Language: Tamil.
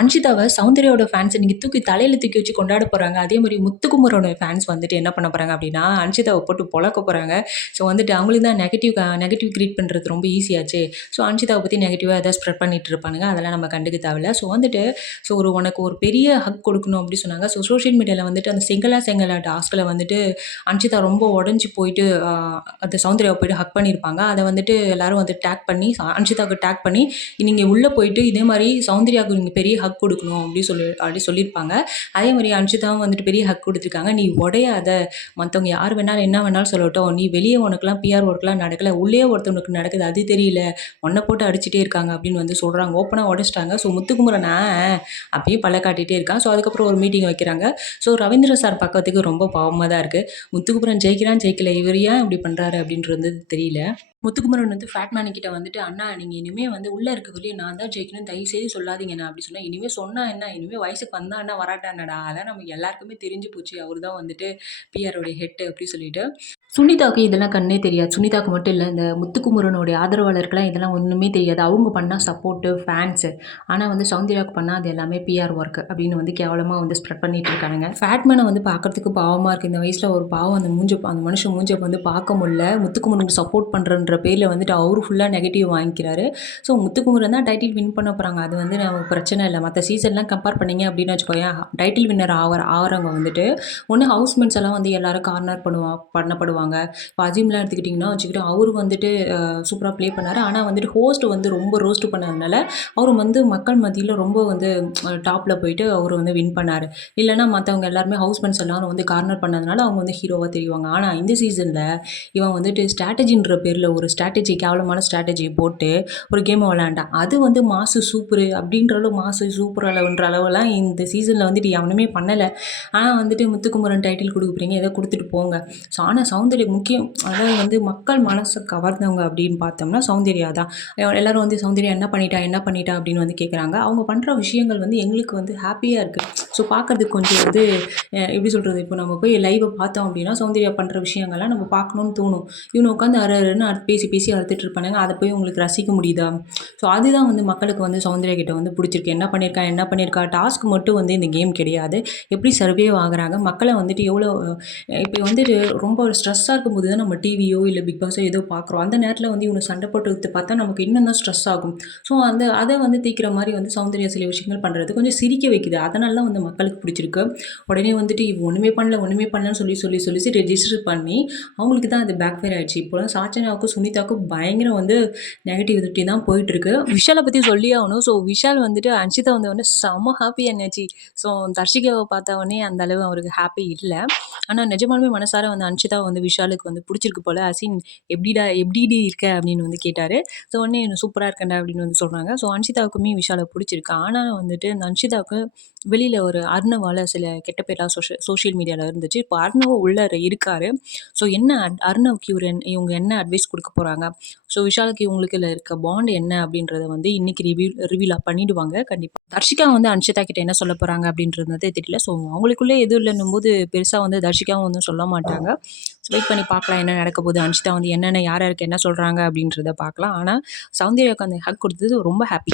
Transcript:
அன்ஷிதாவ சௌந்தர்யாவோட ஃபேன்ஸ் இன்னைக்கு தலையில தூக்கி வச்சு கொண்டாட போறாங்க. அதே மாரி முத்துக்குமரோட ஃபேன்ஸ் வந்துட்டு என்ன பண்ண போறாங்க அப்டின்னா, அன்ஷிதாவ போட்டு பொளக்க போறாங்க. ஸோ வந்துட்டு அவங்களுக்கு தான் நெகட்டிவ் கிரியேட் பண்றது ரொம்ப ஈஸியாச்சே. ஸோ அன்ஷிதாவ பத்தி நெகட்டிவா ஏதாவது ஸ்ப்ரெட் பண்ணிட்டு இருப்பானுங்க. அதெல்லாம் நம்ம கண்டுக்க தேவையில்ல. ஸோ வந்துட்டு உனக்கு ஒரு பெரிய ஹக் கொடுக்கணும் அப்டி சொன்னாங்க. ஸோ சோஷியல் மீடியால வந்துட்டு அந்த செங்கலா டாஸ்க்ல வந்துட்டு அன்ஷிதா ரொம்ப உடைஞ்சு போயிட்டு அந்த சௌந்தர்யாவ போயிட்டு ஹக் பண்ணியிருப்பாங்க. அத வந்துட்டு எல்லாரும் வந்து டேக் பண்ணி அன்ஷிதாவுக்கு டேக் பண்ணி, நீங்க உள்ள போயிட்டு இதே மாரி சௌந்தர்யாவுக்கு நீங்க பெரிய ஹக் குடுக்கணும் அப்டி சொல்லியிருப்பாங்க. அதே மாரி அன்ஷிதாவும் வந்துட்டு பெரிய ஹக் குடுத்துருக்காங்க. நீ உடையாத, மத்தவங்க யார் வேணாலும் என்ன வேணாலும் சொல்லட்டும். நீ வெளிய உனக்கெல்லாம் பிஆர் ஒர்க்லாம் நடக்கல. உள்ளேயே ஒருத்தவனுக்கு நடக்குது. அது தெரியல. உன்ன போட்டு அடிச்சுட்டே இருக்காங்க அப்டின்னு வந்து சொல்றாங்க. ஓப்பனா உடைச்சுட்டாங்க. முத்துக்குமரன் அப்படியே பல்ல காட்டிட்டே இருக்கான். அதுக்கப்புறம் ஒரு மீட்டிங் வைக்கிறாங்க. ரவீந்திர சார் பார்க்கறதுக்கு ரொம்ப பாவமா தான் இருக்கு. முத்துக்குமரன் ஜெயிக்கிறான், ஜெயிக்கல. இவர் ஏன் இப்படி பண்றாரு அப்படின்றது வந்து தெரியல. முத்துக்குமரன் வந்து ஃபேட்மேன் கிட்ட வந்துட்டு, "அண்ணா நீங்க இனிமே வந்து உள்ள இருக்கக்குள்ளயே நான் தான் ஜெயிக்கணும். தயவு செய்து சொல்லாதீங்கண்ணா" அப்படி சொன்னா, "இனிமே சொன்னா என்ன? இனிமே வயசுக்கு வந்தா என்ன, வராட்டா என்னடா? அதான் நமக்கு எல்லாருக்குமே தெரிஞ்சு போச்சு. அவரு தான் வந்துட்டு பிஆர் உடைய ஹெட்" அப்படி சொல்லிட்டு. சுனிதாவுக்கு இதெல்லாம் கண்ணே தெரியாது. சுனிதாவுக்கு மட்டும் இல்ல, இந்த முத்துக்குமரனுடைய ஆதரவாளருக்கெல்லாம் இதெல்லாம் ஒண்ணுமே தெரியாது. அவங்க பண்ணா சப்போர்ட்டு, ஃபேன்ஸு. ஆனா வந்து சௌந்தர்யாவுக்கு பண்ணா அது எல்லாமே பிஆர் ஒர்க் அப்படின்னு வந்து கேவலமா வந்து ஸ்ப்ரெட் பண்ணிட்டு இருக்கானுங்க. ஃபேட்மேன வந்து பார்க்கறதுக்கு பாவமா இருக்கு. இந்த வயசுல ஒரு பாவம் அந்த மனுஷன் மூஞ்ச வந்து பார்க்க முடியல. முத்துக்குமரனுக்கு சப்போர்ட் பண்றேன்ற பேர்ல வந்துட்டு அவரு ஃபுல்லா நெகட்டிவ் வாங்கிக்கிறாரு. முத்துக்குமரன் தான் டைட்டில் வின் பண்ண போறாங்க. அது வந்து நமக்கு பிரச்சனை இல்ல. மத்த சீசன்லாம் கம்பேர் பண்ணீங்க அப்படின்னு வச்சுக்கோயேன், டைட்டில் வின்னர் ஆவறவங்க வந்துட்டு ஒண்ணு ஹவுஸ்மேட்ஸ் எல்லாம் வந்து எல்லாரும் கார்னர் பண்ணப்படுவாங்க. இப்போ அஜீம்லாம் எடுத்துக்கிட்டிங்கன்னா வச்சுக்கிட்டு, அவரு வந்துட்டு சூப்பரா ப்ளே பண்ணாரு. ஆனா வந்துட்டு ஹோஸ்ட் வந்து ரொம்ப ரோஸ்ட் பண்ணதுனால, அவரு வந்து மக்கள் மத்தியில ரொம்ப வந்து டாப்ல போயிட்டு அவரு வந்து வின் பண்ணாரு. இல்லன்னா மத்தவங்க எல்லாருமே ஹவுஸ்மேட்ஸ் எல்லாரும் வந்து கார்னர் பண்ணதுனால அவங்க வந்து ஹீரோவா தெரிவாங்க. ஆனா இந்த சீசன்ல இவன் வந்துட்டு ஸ்ட்ராட்டஜின்ற பேர்ல ஒரு கேவலமான ஸ்ட்ராட்டஜி போட்டு ஒரு கேம விளையாண்டான். அது வந்து மாசு சூப்பரு அப்படின்ற அளவு மாசு சூப்பர் அளவுன்ற அளவுலாம் இந்த சீசன்ல வந்துட்டு எவனுமே பண்ணல. ஆனா வந்துட்டு முத்துக்குமரன் டைட்டில் குடுக்க போறீங்க, ஏதோ குடுத்துட்டு போங்க. ஆனா சௌந்தர்யா முக்கியம். அதாவது வந்து மக்கள் மனச கவர்ந்தவங்க அப்படின்னு பார்த்தோம்னா சௌந்தர்யா தான். எல்லாரும் வந்து "சௌந்தர்யா என்ன பண்ணிட்டா? என்ன பண்ணிட்டா?" அப்படின்னு வந்து கேட்குறாங்க. அவங்க பண்ற விஷயங்கள் வந்து எங்களுக்கு வந்து ஹேப்பியா இருக்கு. பார்க்கறதுக்கு கொஞ்சம் வந்து எப்படி சொல்றது? இப்போ நம்ம போய் லைவ பார்த்தோம் அப்படின்னா, சௌந்தர்யா பண்ற விஷயங்கள்லாம் நம்ம பார்க்கணும்னு தோணும். இவனுங்க உட்காந்து அரு அருன்னு பேசி பேசி அறுத்துட்டு இருப்பானுங்க. அத போய் உங்களுக்கு ரசிக்க முடியுதா? அதுதான் வந்து மக்களுக்கு வந்து சௌந்தர்யா கிட்ட வந்து பிடிச்சிருக்கு. என்ன பண்ணியிருக்கா? என்ன பண்ணியிருக்கா? டாஸ்க் மட்டும் வந்து இந்த கேம் கிடையாது. எப்படி சர்வைவ் ஆகுறாங்க? மக்கள வந்துட்டு எவ்வளோ இப்போ வந்துட்டு ரொம்ப ஒரு ஸ்ட்ரெஸ்ஸா இருக்கும்போது தான் நம்ம டிவியோ, இல்ல பிக் பாஸோ ஏதோ பார்க்குறோம். அந்த நேரத்தில வந்து இவங்க சண்டை போட்டுக்கிட்டு பார்த்தா நமக்கு இன்னும் தான் ஸ்ட்ரெஸ் ஆகும். அத வந்து தீர்க்கிற மாரி வந்து சௌந்தர்யா சில விஷயங்கள் பண்றது கொஞ்சம் சிரிக்க வைக்குது. அதனால தான் வந்து மக்களுக்கு பிடிச்சிருக்கு. உடனே வந்துட்டு இவ ஒண்ணுமே பண்ணல, ஒண்ணுமே பண்ணலன்னு சொல்லி ரெஜிஸ்டர் பண்ணி அவங்களுக்கு தான் அது பேக் ஃபயர் ஆயிடுச்சு. இப்போலாம் சாச்சனாவுக்கும், சுனிதாவுக்கும் பயங்கர வந்து நெகட்டிவிட்டி தான் போயிட்டுருக்கு. விஷால பத்தி சொல்லியே ஆகணும். விஷால் வந்துட்டு அன்ஷிதா வந்த உடனே செம்ம ஹாப்பி எனர்ஜி. தர்ஷிகாவ பார்த்த உடனே அந்த அளவு அவருக்கு ஹாப்பி இல்ல. ஆனா நிஜமாலுமே மனசார வந்து அன்ஷிதாவ வந்து விஷாலுக்கு வந்து பிடிச்சிருக்கு போல. அசின் எப்படிடி இருக்க? அப்படின்னு வந்து கேட்டாரு. உடனே சூப்பரா இருக்கேன்டா அப்படின்னு வந்து சொல்றாங்க. அன்ஷிதாவுக்குமே விஷால பிடிச்சிருக்கு. ஆனா வந்துட்டு இந்த அன்ஷிதாவுக்கு வெளியில ஒரு அர்ணவால சில கெட்ட பேர்லாம் சோஷியல் மீடியால இருந்துச்சு. இப்போ அர்ணவும் உள்ள இருக்காரு. என்ன அர்ணவுக்கு இவங்க என்ன அட்வைஸ் குடுக்க போறாங்க? விஷாலுக்கு இவங்களுக்குள்ள இருக்க பாண்ட் என்ன அப்படின்றத வந்து இன்னைக்கு ரிவீல் பண்ணிடுவாங்க கண்டிப்பா. தர்ஷிகா வந்து அன்ஷிதா கிட்ட என்ன சொல்ல போறாங்க அப்படின்றது வந்து தெரியல. அவங்களுக்குள்ள எதுவும் இல்லன்னும்போது பெருசா வந்து தர்ஷிகாவும் வந்து சொல்ல மாட்டாங்க. வெயிட் பண்ணி பார்க்கலாம் என்ன நடக்க போகுது. அன்ஷிதா வந்து என்னென்ன யார் யாருக்கு என்ன சொல்றாங்க அப்படின்றத பார்க்கலாம். ஆனா சௌந்தர்யாவுக்கு அந்த ஹக் குடுத்தது ரொம்ப ஹாப்பி.